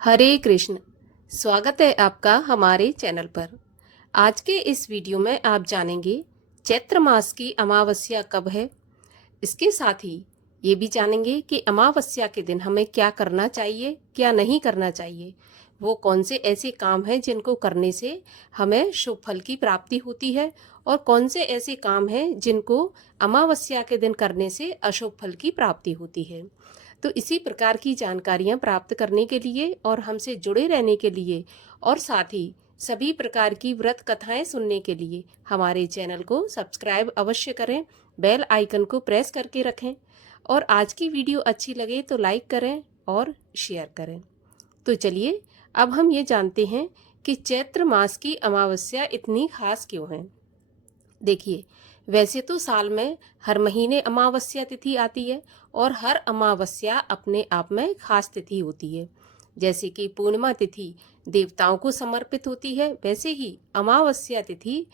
हरे कृष्ण। स्वागत है आपका हमारे चैनल पर। आज के इस वीडियो में आप जानेंगे चैत्र मास की अमावस्या कब है। इसके साथ ही ये भी जानेंगे कि अमावस्या के दिन हमें क्या करना चाहिए, क्या नहीं करना चाहिए। वो कौन से ऐसे काम हैं जिनको करने से हमें शुभ फल की प्राप्ति होती है और कौन से ऐसे काम हैं जिनको अमावस्या के दिन करने से अशुभ फल की प्राप्ति होती है। तो इसी प्रकार की जानकारियां प्राप्त करने के लिए और हमसे जुड़े रहने के लिए और साथ ही सभी प्रकार की व्रत कथाएं सुनने के लिए हमारे चैनल को सब्सक्राइब अवश्य करें, बेल आइकन को प्रेस करके रखें और आज की वीडियो अच्छी लगे तो लाइक करें और शेयर करें। तो चलिए अब हम ये जानते हैं कि चैत्र मास की अमावस्या इतनी खास क्यों है। देखिए, वैसे तो साल में हर महीने अमावस्या तिथि आती है और हर अमावस्या अपने आप में खास तिथि होती है। जैसे कि पूर्णिमा तिथि देवताओं को समर्पित होती है, वैसे ही अमावस्या तिथि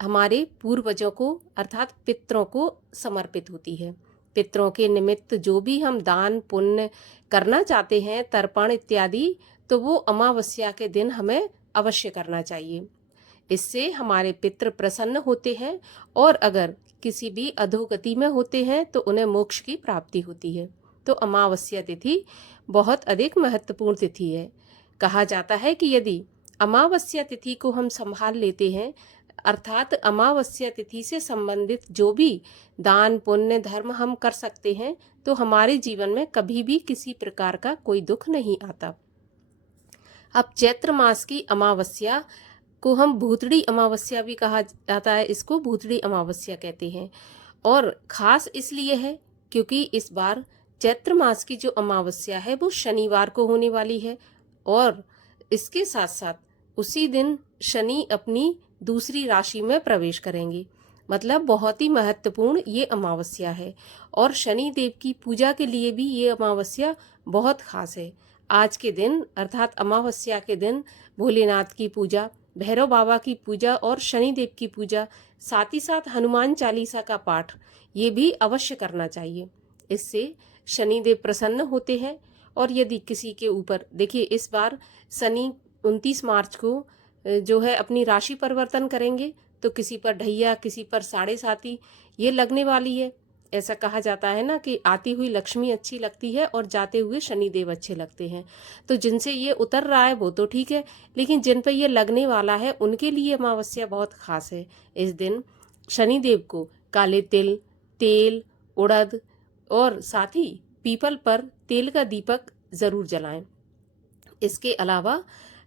हमारे पूर्वजों को अर्थात पितरों को समर्पित होती है। पितरों के निमित्त जो भी हम दान पुण्य करना चाहते हैं, तर्पण इत्यादि, तो वो अमावस्या के दिन हमें अवश्य करना चाहिए। इससे हमारे पितृ प्रसन्न होते हैं और अगर किसी भी अधोगति में होते हैं तो उन्हें मोक्ष की प्राप्ति होती है। तो अमावस्या तिथि बहुत अधिक महत्वपूर्ण तिथि है। कहा जाता है कि यदि अमावस्या तिथि को हम संभाल लेते हैं, अर्थात अमावस्या तिथि से संबंधित जो भी दान पुण्य धर्म हम कर सकते हैं, तो हमारे जीवन में कभी भी किसी प्रकार का कोई दुख नहीं आता। अब चैत्र मास की अमावस्या को हम भूतड़ी अमावस्या भी कहा जाता है, इसको भूतड़ी अमावस्या कहते हैं और खास इसलिए है क्योंकि इस बार चैत्र मास की जो अमावस्या है वो शनिवार को होने वाली है और इसके साथ साथ उसी दिन शनि अपनी दूसरी राशि में प्रवेश करेंगे। मतलब बहुत ही महत्वपूर्ण ये अमावस्या है और शनि देव की पूजा के लिए भी ये अमावस्या बहुत खास है। आज के दिन अर्थात अमावस्या के दिन भोलेनाथ की पूजा, भैरव बाबा की पूजा और शनिदेव की पूजा, साथ ही साथ हनुमान चालीसा का पाठ ये भी अवश्य करना चाहिए। इससे शनिदेव प्रसन्न होते हैं और यदि किसी के ऊपर, देखिए इस बार शनि 29 मार्च को जो है अपनी राशि परिवर्तन करेंगे, तो किसी पर ढैया, किसी पर साढ़े साती ये लगने वाली है। ऐसा कहा जाता है ना कि आती हुई लक्ष्मी अच्छी लगती है और जाते हुए शनिदेव अच्छे लगते हैं। तो जिनसे ये उतर रहा है वो तो ठीक है, लेकिन जिन पर ये लगने वाला है उनके लिए अमावस्या बहुत खास है। इस दिन शनिदेव को काले तिल, तेल, उड़द और साथ ही पीपल पर तेल का दीपक जरूर जलाएं। इसके अलावा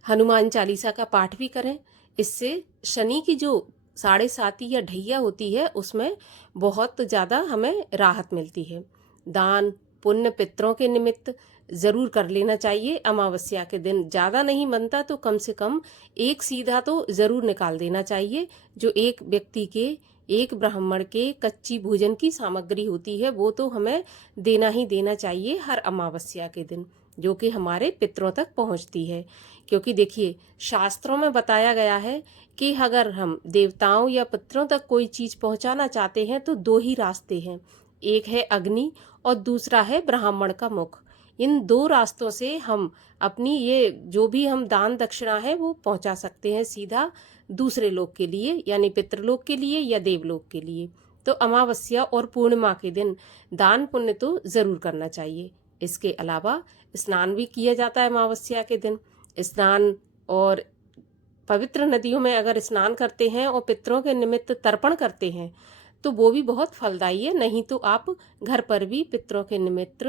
हनुमान चालीसा का पाठ भी करें। इससे शनि की जो साढ़े साती या ढैया होती है उसमें बहुत ज़्यादा हमें राहत मिलती है। दान पुण्य पितरों के निमित्त ज़रूर कर लेना चाहिए अमावस्या के दिन। ज़्यादा नहीं बनता तो कम से कम एक सीधा तो ज़रूर निकाल देना चाहिए। जो एक व्यक्ति के, एक ब्राह्मण के कच्ची भोजन की सामग्री होती है वो तो हमें देना ही देना चाहिए हर अमावस्या के दिन, जो कि हमारे पितरों तक पहुंचती है। क्योंकि देखिए, शास्त्रों में बताया गया है कि अगर हम देवताओं या पितरों तक कोई चीज पहुंचाना चाहते हैं तो दो ही रास्ते हैं, एक है अग्नि और दूसरा है ब्राह्मण का मुख। इन दो रास्तों से हम अपनी ये जो भी हम दान दक्षिणा है वो पहुंचा सकते हैं सीधा दूसरे लोग के लिए, यानी पितृलोक के लिए या देवलोक के लिए। तो अमावस्या और पूर्णिमा के दिन दान पुण्य तो जरूर करना चाहिए। इसके अलावा स्नान भी किया जाता है अमावस्या के दिन। स्नान और पवित्र नदियों में अगर स्नान करते हैं और पितरों के निमित्त तर्पण करते हैं तो वो भी बहुत फलदायी है। नहीं तो आप घर पर भी पितरों के निमित्त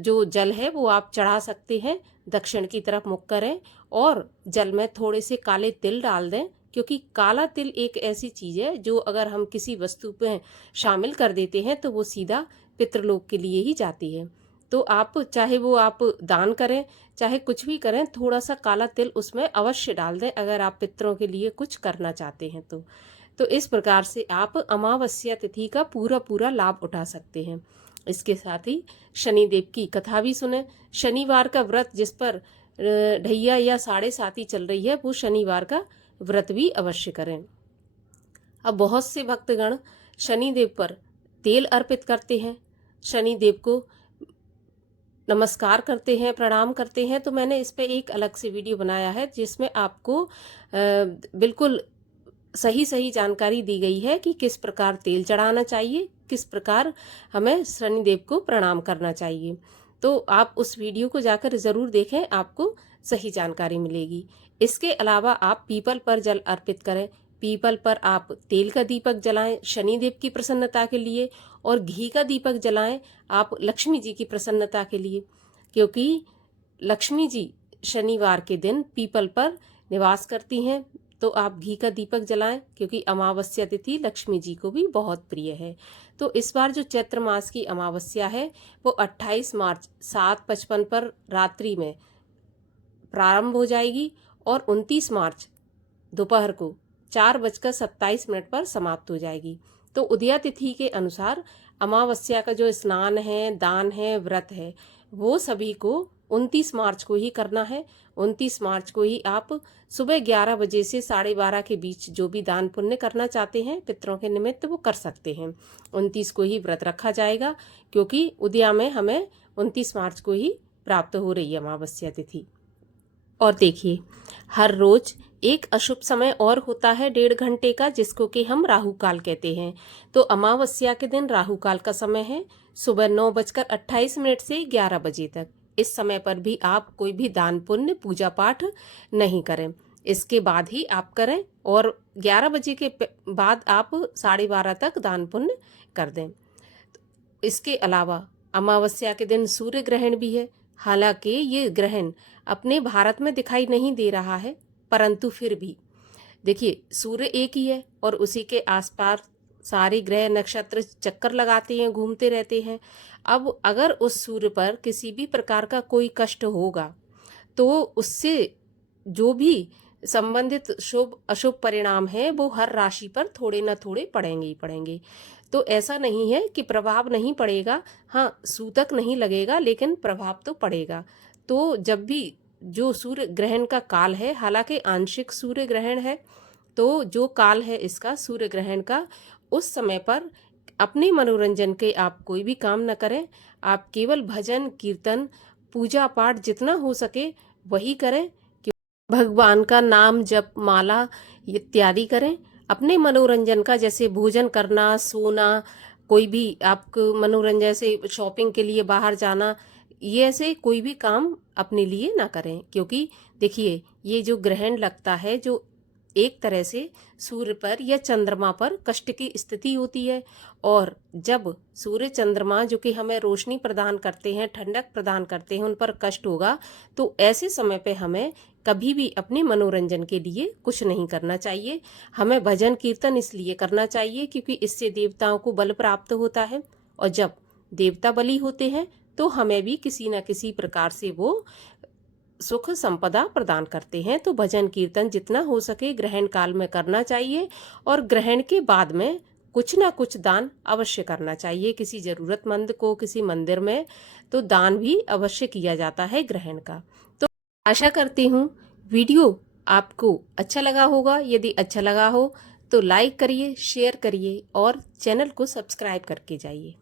जो जल है वो आप चढ़ा सकते हैं। दक्षिण की तरफ मुख करें और जल में थोड़े से काले तिल डाल दें, क्योंकि काला तिल एक ऐसी चीज है जो अगर हम किसी वस्तु पे शामिल कर देते हैं तो वो सीधा पितृलोक के लिए ही जाती है। तो आप चाहे वो आप दान करें चाहे कुछ भी करें, थोड़ा सा काला तिल उसमें अवश्य डाल दें अगर आप पितरों के लिए कुछ करना चाहते हैं तो इस प्रकार से आप अमावस्या तिथि का पूरा पूरा लाभ उठा सकते हैं। इसके साथ ही शनिदेव की कथा भी सुने। शनिवार का व्रत, जिस पर ढैया या साढ़े साती चल रही है, वो शनिवार का व्रत भी अवश्य करें। अब बहुत से भक्तगण शनिदेव पर तेल अर्पित करते हैं। शनिदेव को नमस्कार करते हैं, प्रणाम करते हैं, तो मैंने इस पे एक अलग से वीडियो बनाया है जिसमें आपको बिल्कुल सही सही जानकारी दी गई है कि किस प्रकार तेल चढ़ाना चाहिए, किस प्रकार हमें शनिदेव को प्रणाम करना चाहिए। तो आप उस वीडियो को जाकर ज़रूर देखें, आपको सही जानकारी मिलेगी। इसके अलावा आप पीपल पर जल अर्पित करें। पीपल पर आप तेल का दीपक जलाएं शनिदेव की प्रसन्नता के लिए, और घी का दीपक जलाएं आप लक्ष्मी जी की प्रसन्नता के लिए, क्योंकि लक्ष्मी जी शनिवार के दिन पीपल पर निवास करती हैं। तो आप घी का दीपक जलाएं, क्योंकि अमावस्या तिथि लक्ष्मी जी को भी बहुत प्रिय है। तो इस बार जो चैत्र मास की अमावस्या है वो 28 मार्च 7:55 पर रात्रि में प्रारंभ हो जाएगी और 29 मार्च दोपहर को 4:27 पर समाप्त हो जाएगी। तो उदया तिथि के अनुसार अमावस्या का जो स्नान है, दान है, व्रत है, वो सभी को 29 मार्च को ही करना है। 29 मार्च को ही आप सुबह 11 बजे से 12:30 के बीच जो भी दान पुण्य करना चाहते हैं पितरों के निमित्त वो कर सकते हैं। 29 को ही व्रत रखा जाएगा, क्योंकि उदया में हमें 29 मार्च को ही प्राप्त हो रही है अमावस्या तिथि। और देखिए, हर रोज एक अशुभ समय और होता है 1.5 घंटे का, जिसको कि हम राहु काल कहते हैं। तो अमावस्या के दिन राहु काल का समय है सुबह 9:28 से 11 बजे तक। इस समय पर भी आप कोई भी दान पुण्य पूजा पाठ नहीं करें, इसके बाद ही आप करें, और 11 बजे के बाद आप 12:30 तक दान पुण्य कर दें। इसके अलावा अमावस्या के दिन सूर्य ग्रहण भी है। हालांकि ये ग्रहण अपने भारत में दिखाई नहीं दे रहा है, परंतु फिर भी देखिए, सूर्य एक ही है और उसी के आसपास सारे ग्रह नक्षत्र चक्कर लगाते हैं, घूमते रहते हैं। अब अगर उस सूर्य पर किसी भी प्रकार का कोई कष्ट होगा तो उससे जो भी संबंधित शुभ अशुभ परिणाम है वो हर राशि पर थोड़े न थोड़े पड़ेंगे ही पड़ेंगे। तो ऐसा नहीं है कि प्रभाव नहीं पड़ेगा, हाँ सूतक नहीं लगेगा, लेकिन प्रभाव तो पड़ेगा। तो जब भी जो सूर्य ग्रहण का काल है, हालांकि आंशिक सूर्य ग्रहण है, तो जो काल है इसका सूर्य ग्रहण का, उस समय पर अपने मनोरंजन के आप कोई भी काम न करें। आप केवल भजन कीर्तन पूजा पाठ जितना हो सके वही करें, भगवान का नाम जप माला इत्यादि करें। अपने मनोरंजन का, जैसे भोजन करना, सोना, कोई भी आपको मनोरंजन जैसे शॉपिंग के लिए बाहर जाना, ये ऐसे कोई भी काम अपने लिए ना करें। क्योंकि देखिए, ये जो ग्रहण लगता है जो एक तरह से सूर्य पर या चंद्रमा पर कष्ट की स्थिति होती है, और जब सूर्य चंद्रमा जो कि हमें रोशनी प्रदान करते हैं, ठंडक प्रदान करते हैं, उन पर कष्ट होगा, तो ऐसे समय पे हमें कभी भी अपने मनोरंजन के लिए कुछ नहीं करना चाहिए। हमें भजन कीर्तन इसलिए करना चाहिए क्योंकि इससे देवताओं को बल प्राप्त होता है, और जब देवता बली होते हैं तो हमें भी किसी न किसी प्रकार से वो सुख संपदा प्रदान करते हैं। तो भजन कीर्तन जितना हो सके ग्रहण काल में करना चाहिए, और ग्रहण के बाद में कुछ ना कुछ दान अवश्य करना चाहिए। किसी जरूरतमंद को किसी मंदिर में तो दान भी अवश्य किया जाता है ग्रहण का। तो आशा करती हूँ वीडियो आपको अच्छा लगा होगा। यदि अच्छा लगा हो तो लाइक करिए, शेयर करिए और चैनल को सब्सक्राइब करके जाइए।